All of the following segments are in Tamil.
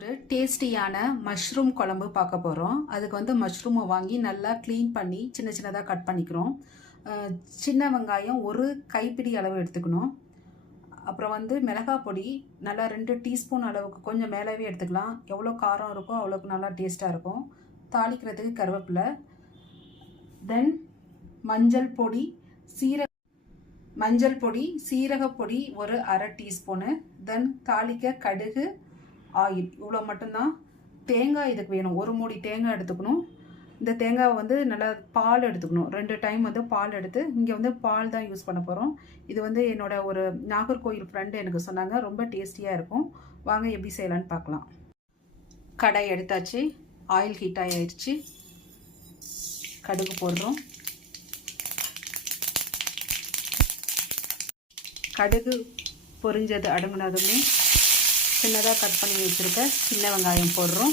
ஒரு டேஸ்டியான மஷ்ரூம் குழம்பு பார்க்க போகிறோம். அதுக்கு வந்து மஷ்ரூமை வாங்கி நல்லா க்ளீன் பண்ணி சின்ன சின்னதாக கட் பண்ணிக்கிறோம். சின்ன வெங்காயம் ஒரு கைப்பிடி அளவு எடுத்துக்கணும். அப்புறம் வந்து மிளகாய் பொடி நல்லா 2 டீஸ்பூன் அளவுக்கு கொஞ்சம் மேலவே எடுத்துக்கலாம். எவ்வளோ காரம் இருக்கோ அவ்வளோக்கு நல்லா டேஸ்ட்டாக இருக்கும். தாளிக்கிறதுக்கு கருவேப்பிலை, தென் மஞ்சள் பொடி, சீரகப்பொடி ஒரு அரை டீஸ்பூனு, தென் தாளிக்க கடுகு, ஆயில், இவ்வளோ மட்டும்தான். தேங்காய் இதுக்கு வேணும். ஒரு மூடி தேங்காய் எடுத்துக்கணும். இந்த தேங்காவை வந்து நல்லா பால் எடுத்துக்கணும். 2 டைம் வந்து பால் எடுத்து, இங்கே வந்து பால் தான் யூஸ் பண்ண போகிறோம். இது வந்து என்னோட ஒரு நாகர்கோயில் ஃப்ரெண்டு எனக்கு சொன்னாங்க, ரொம்ப டேஸ்டியாக இருக்கும். வாங்க எப்படி செய்யலான்னு பார்க்கலாம். கடை எடுத்தாச்சு, ஆயில் ஹீட் ஆகிடுச்சு. கடுகு போடுறோம். கடுகு பொரிஞ்சது அடங்குனதுமே சின்னதாக கட் பண்ணி வச்சுருக்க சின்ன வெங்காயம் போடுறோம்.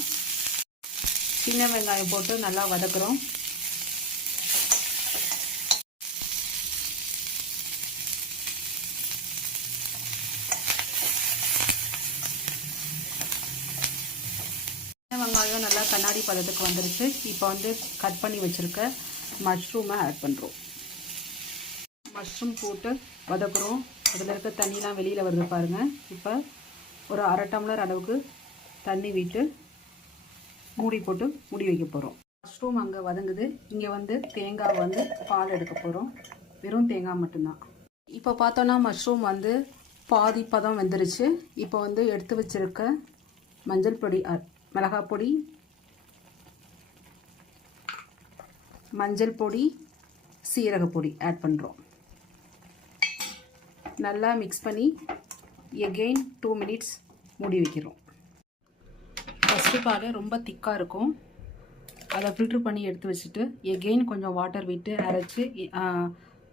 சின்ன வெங்காயம் போட்டு நல்லா வதக்குறோம். சின்ன வெங்காயம் நல்லா கண்ணாடி பதத்துக்கு வந்துருச்சு. இப்போ வந்து கட் பண்ணி வச்சுருக்க மஷ்ரூமை ஆட் பண்ணுறோம். மஷ்ரூம் போட்டு வதக்குறோம். அதில் இருக்க தண்ணிலாம் வெளியில் வருது பாருங்கள். இப்போ ஒரு அரை டம்ளர் அளவுக்கு தண்ணி விட்டு மூடி போட்டு மூடி வைக்க போகிறோம். மஷ்ரூம் அங்கே வதங்குது. இங்கே வந்து தேங்காய் வந்து பால் எடுக்க போகிறோம். வெறும் தேங்காய் மட்டும்தான். இப்போ பார்த்தோன்னா மஷ்ரூம் வந்து பாதி பதம் வெந்துருச்சு. இப்போ வந்து எடுத்து வச்சுருக்க மஞ்சள் பொடி, மிளகாய் பொடி, மஞ்சள் பொடி, சீரகப்பொடி ஆட் பண்ணுறோம். நல்லா மிக்ஸ் பண்ணி எகெயின் 2 மினிட்ஸ் மூடி வைக்கிறோம். ஃபஸ்ட்டு பால் ரொம்ப திக்காக இருக்கும். அதை ஃபில்ட்ரு பண்ணி எடுத்து வச்சுட்டு எகெயின் கொஞ்சம் வாட்டர் விட்டு அரைச்சி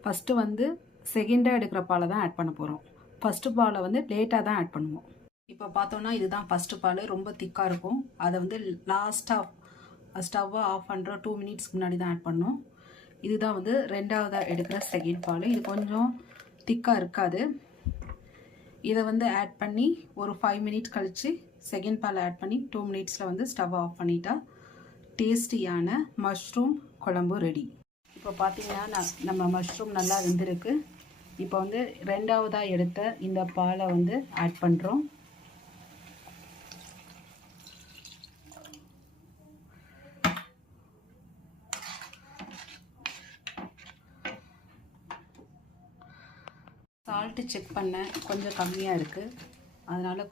ஃபஸ்ட்டு வந்து செகண்டாக எடுக்கிற பாலை தான் ஆட் பண்ண போகிறோம். ஃபஸ்ட்டு பாலை வந்து லேட்டாக தான் ஆட் பண்ணுவோம். இப்போ பார்த்தோன்னா இதுதான் ஃபஸ்ட்டு பால், ரொம்ப திக்காக இருக்கும். அதை வந்து லாஸ்ட்டாக ஸ்டவ்வை ஆஃப் பண்ணுற 2 மினிட்ஸ்க்கு முன்னாடி தான் ஆட் பண்ணோம். இதுதான் வந்து ரெண்டாவதாக எடுக்கிற செகண்ட் பால். இது கொஞ்சம் திக்காக இருக்காது. இதை வந்து ஆட் பண்ணி ஒரு 5 மினிட்ஸ் கழித்து செகண்ட் பால் ஆட் பண்ணி 2 மினிட்ஸில் வந்து ஸ்டவ் ஆஃப் பண்ணிட்டா டேஸ்டியான மஷ்ரூம் குழம்பு ரெடி. இப்போ பார்த்தீங்கன்னா நம்ம மஷ்ரூம் நல்லா வெந்திருக்கு. இப்போ வந்து ரெண்டாவதாக எடுத்த இந்த பாலை வந்து ஆட் பண்ணுறோம். சால்ட்டு செக் பண்ண கொஞ்சம் கம்மியாக இருக்குது, அதனால்